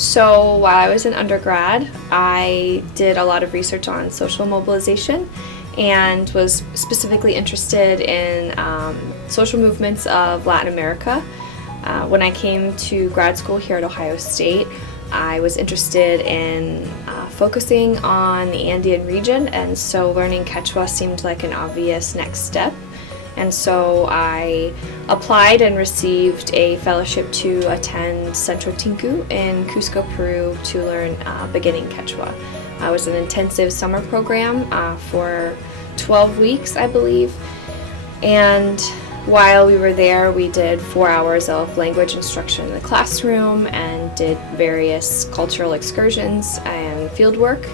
So while I was an undergrad, I did a lot of research on social mobilization and was specifically interested in social movements of Latin America. When I came to grad school here at Ohio State, I was interested in focusing on the Andean region, and so learning Quechua seemed like an obvious next step. And so I applied and received a fellowship to attend Centro Tinku in Cusco, Peru to learn beginning Quechua. It was an intensive summer program for 12 weeks, I believe. And while we were there, we did 4 hours of language instruction in the classroom and did various cultural excursions and field work.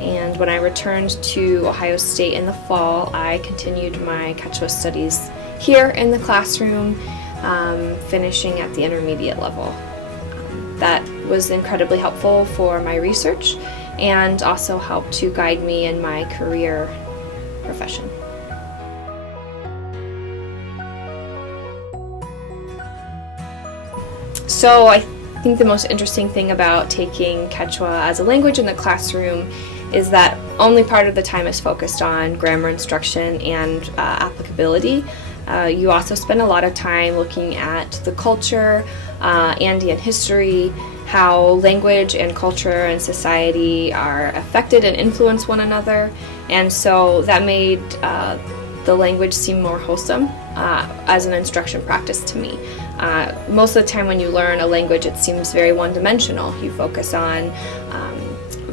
And when I returned to Ohio State in the fall, I continued my Quechua studies here in the classroom, finishing at the intermediate level. That was incredibly helpful for my research and also helped to guide me in my career profession. So I think the most interesting thing about taking Quechua as a language in the classroom is that only part of the time is focused on grammar instruction and applicability. You also spend a lot of time looking at the culture, Andean history, how language and culture and society are affected and influence one another, and so that made the language seem more wholesome as an instruction practice to me. Most of the time when you learn a language, it seems very one-dimensional. You focus on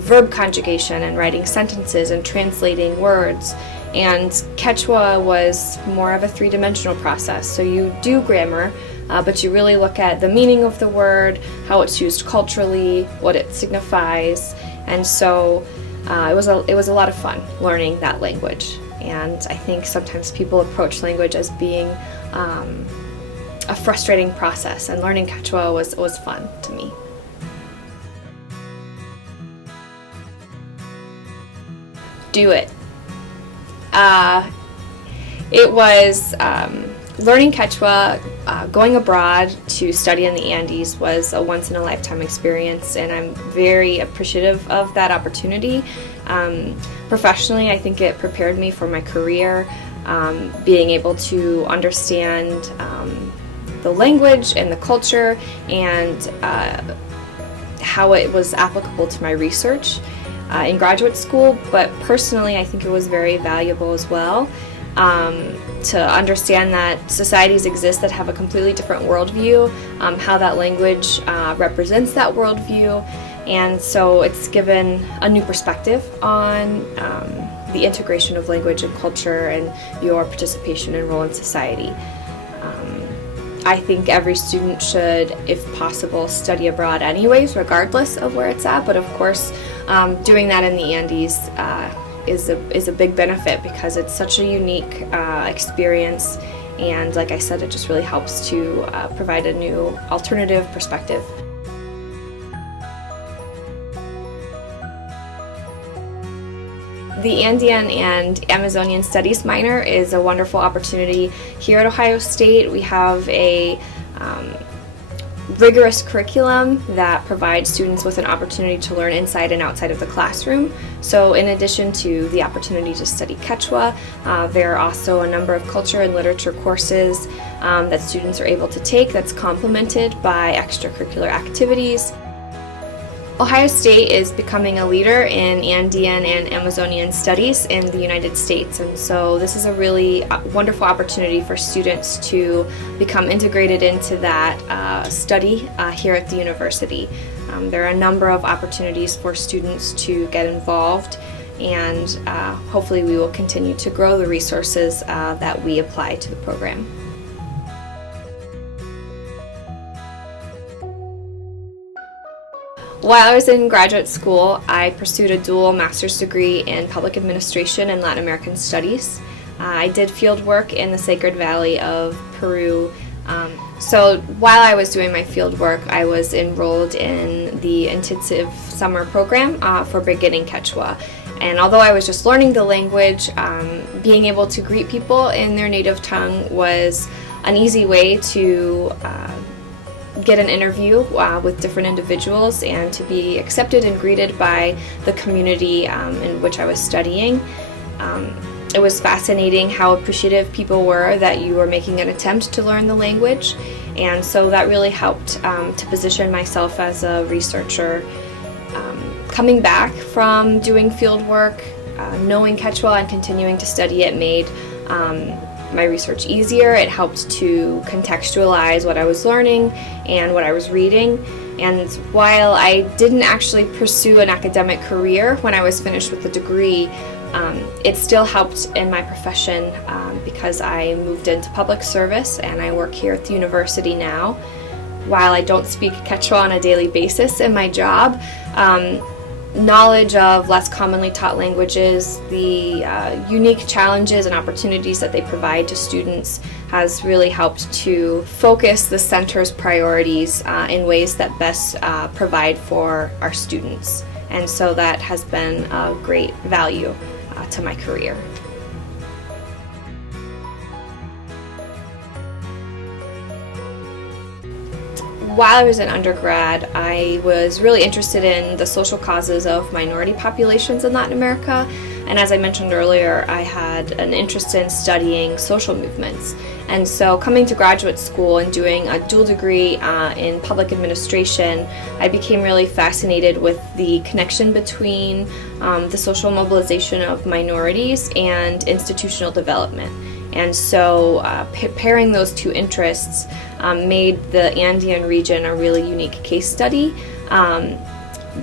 verb conjugation and writing sentences and translating words, and Quechua was more of a three-dimensional process. So you do grammar, but you really look at the meaning of the word, how it's used culturally, what it signifies, and so it was a lot of fun learning that language. And I think sometimes people approach language as being a frustrating process, and learning Quechua was fun to me. Do it. It was learning Quechua, going abroad to study in the Andes was a once-in-a-lifetime experience, and I'm very appreciative of that opportunity. Professionally, I think it prepared me for my career, being able to understand the language and the culture and how it was applicable to my research in graduate school, but personally I think it was very valuable as well to understand that societies exist that have a completely different worldview, how that language represents that worldview, and so it's given a new perspective on the integration of language and culture and your participation and role in society. I think every student should, if possible, study abroad anyways, regardless of where it's at, but of course doing that in the Andes is a big benefit because it's such a unique experience, and like I said, it just really helps to provide a new alternative perspective. The Andean and Amazonian Studies minor is a wonderful opportunity here at Ohio State. We have a rigorous curriculum that provides students with an opportunity to learn inside and outside of the classroom. So in addition to the opportunity to study Quechua, there are also a number of culture and literature courses that students are able to take that's complemented by extracurricular activities. Ohio State is becoming a leader in Andean and Amazonian studies in the United States, and so this is a really wonderful opportunity for students to become integrated into that study here at the university. There are a number of opportunities for students to get involved, and hopefully we will continue to grow the resources that we apply to the program. While I was in graduate school, I pursued a dual master's degree in public administration and Latin American studies. I did field work in the Sacred Valley of Peru. So while I was doing my field work, I was enrolled in the intensive summer program for beginning Quechua. And although I was just learning the language, being able to greet people in their native tongue was an easy way to get an interview with different individuals and to be accepted and greeted by the community in which I was studying. It was fascinating how appreciative people were that you were making an attempt to learn the language, and so that really helped to position myself as a researcher. Coming back from doing field work, knowing Quechua and continuing to study it made my research easier. It helped to contextualize what I was learning and what I was reading. And while I didn't actually pursue an academic career when I was finished with the degree, it still helped in my profession because I moved into public service and I work here at the university now. While I don't speak Quechua on a daily basis in my job, knowledge of less commonly taught languages, the unique challenges and opportunities that they provide to students has really helped to focus the center's priorities in ways that best provide for our students. And so that has been a great value to my career. While I was an undergrad, I was really interested in the social causes of minority populations in Latin America, and as I mentioned earlier, I had an interest in studying social movements. And so coming to graduate school and doing a dual degree in public administration, I became really fascinated with the connection between the social mobilization of minorities and institutional development. And so pairing those two interests made the Andean region a really unique case study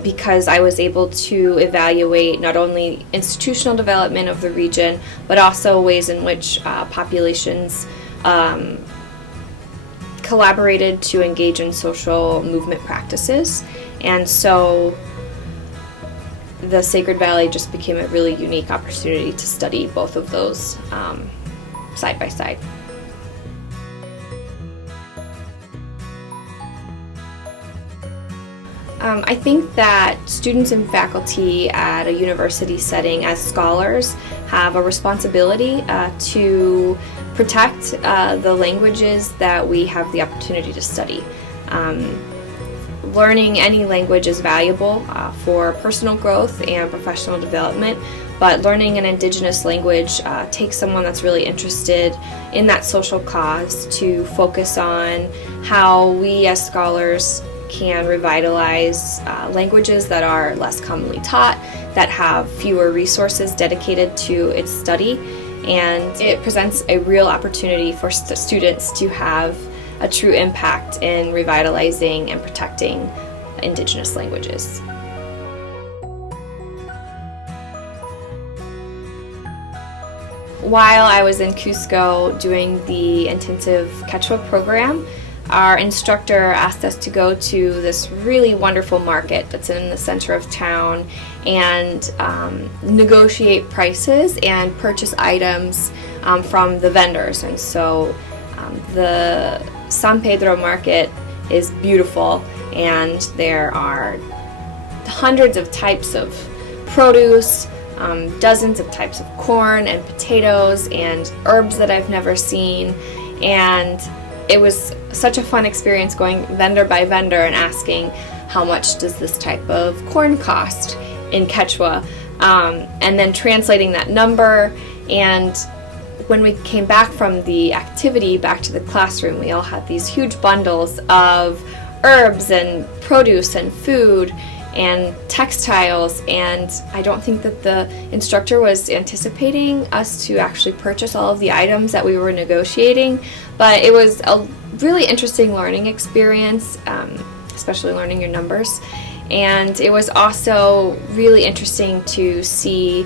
because I was able to evaluate not only institutional development of the region, but also ways in which populations collaborated to engage in social movement practices. And so the Sacred Valley just became a really unique opportunity to study both of those side by side. I think that students and faculty at a university setting as scholars have a responsibility to protect the languages that we have the opportunity to study. Learning any language is valuable for personal growth and professional development, but learning an indigenous language takes someone that's really interested in that social cause to focus on how we as scholars can revitalize languages that are less commonly taught, that have fewer resources dedicated to its study, and it presents a real opportunity for students to have a true impact in revitalizing and protecting indigenous languages. While I was in Cusco doing the intensive Quechua program, our instructor asked us to go to this really wonderful market that's in the center of town and negotiate prices and purchase items from the vendors. And so the San Pedro market is beautiful, and there are hundreds of types of produce, dozens of types of corn and potatoes and herbs that I've never seen. And it was such a fun experience going vendor by vendor and asking how much does this type of corn cost in Quechua, and then translating that number. And when we came back from the activity back to the classroom, we all had these huge bundles of herbs and produce and food and textiles, and I don't think that the instructor was anticipating us to actually purchase all of the items that we were negotiating, but it was a really interesting learning experience, especially learning your numbers. And it was also really interesting to see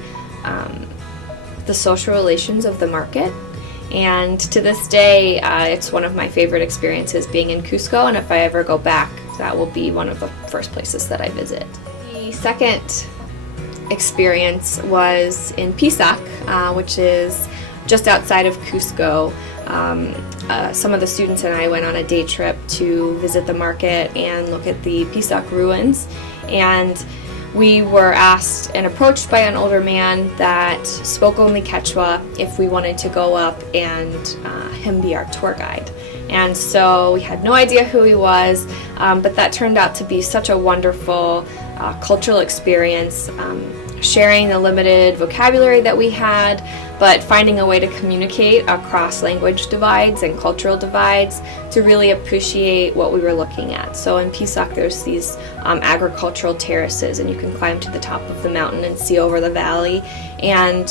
the social relations of the market. And to this day, it's one of my favorite experiences being in Cusco, and if I ever go back, that will be one of the first places that I visit. The second experience was in Pisac, which is just outside of Cusco. Some of the students and I went on a day trip to visit the market and look at the Pisac ruins, and we were asked and approached by an older man that spoke only Quechua if we wanted to go up and him be our tour guide. And so we had no idea who he was, but that turned out to be such a wonderful cultural experience, sharing the limited vocabulary that we had, but finding a way to communicate across language divides and cultural divides to really appreciate what we were looking at. So in Pisac, there's these agricultural terraces, and you can climb to the top of the mountain and see over the valley. And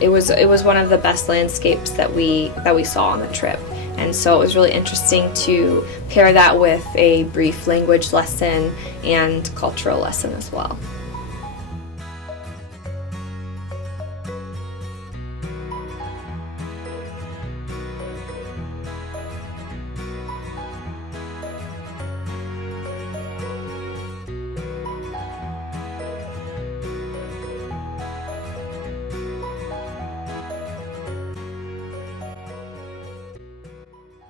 it was one of the best landscapes that we saw on the trip. And so it was really interesting to pair that with a brief language lesson and cultural lesson as well.